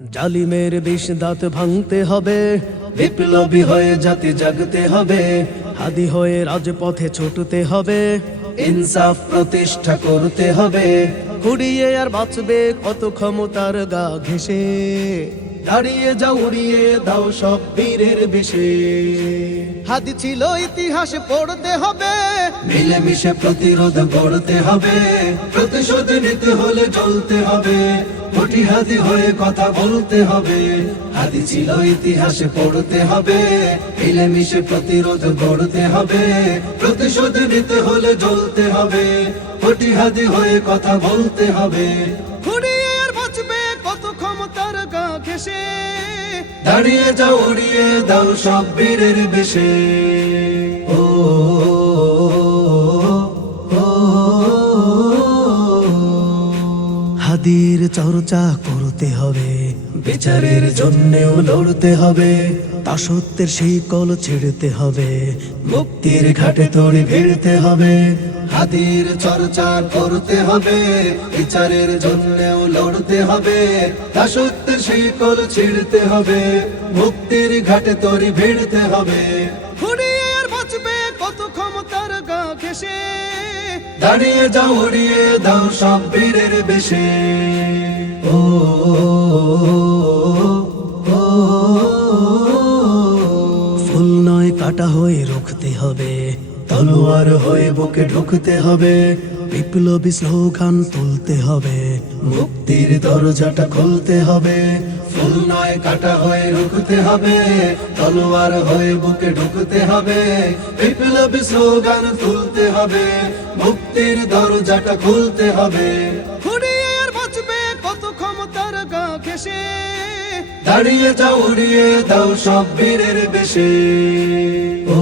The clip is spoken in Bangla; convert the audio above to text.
জালিমের বিষ দাঁত ভাঙতে হবে, বিপ্লবী হয়ে জাতি জাগতে হবে, হাদি হয়ে রাজপথে ছুটতে হবে, ইনসাফ প্রতিষ্ঠা করতে হবে কুড়িয়ে আর বাঁচবে কত ক্ষমতার গা ঘেসে দাঁড়িয়ে যাও উড়িয়ে দাও সব বীরের বেশে হাদি ছিল ইতিহাস পড়তে হবে। মিলেমিশে প্রতিরোধ গড়তে হবে। প্রতিশোধ নিতে হলে চলতে হবে। কোটি হাদি হয়ে কথা বলতে হবে। হাদি ছিল ইতিহাসে পড়তে হবে। মিলেমিশে প্রতিরোধ গড়তে হবে। প্রতিশোধ নিতে হলে জ্বলতে হবে। কোটি হাদি হয়ে কথা বলতে হবে। ক্ষমতার গা ঘেসে দাঁড়িয়ে যাও উড়িয়ে দাও সব বীরের বেশে। ও। হাদির চর্চা করতে হবে। বিচারের জন্যেও লড়তে হবে। তা সত্যের সেই কল ছেড়তে হবে। মুক্তির ঘাটে তড়ি ভিড়তে হবে। হাতির চর্চা করতে হবে। বিচারের জন্যেও লড়তে হবে। তা সত্যের সেই কল ছিড়তে হবে। মুক্তির ঘাটে তরি ভিড়তে হবে। কত ক্ষমতার দাঁড়িয়ে যাও দাও সব বীরের বেশে। ফুল নয় কাটা হয়ে রুখতে হবে, তলোয়ার হয়ে বুকে ঢুকতে হবে, বিপ্লবী স্লোগান তুলতে হবে, মুক্তির দরজাটা খুলতে হবে, ফুল নয় কাটা হয়ে রুখতে হবে, তলোয়ার হয়ে বুকে ঢুকতে হবে, বিপ্লবী স্লোগান তুলতে হবে, মুক্তির দরজাটা খুলতে হবে। দাঁড়িয়ে যাও উড়িয়ে দাও সব বীরের বেশে ও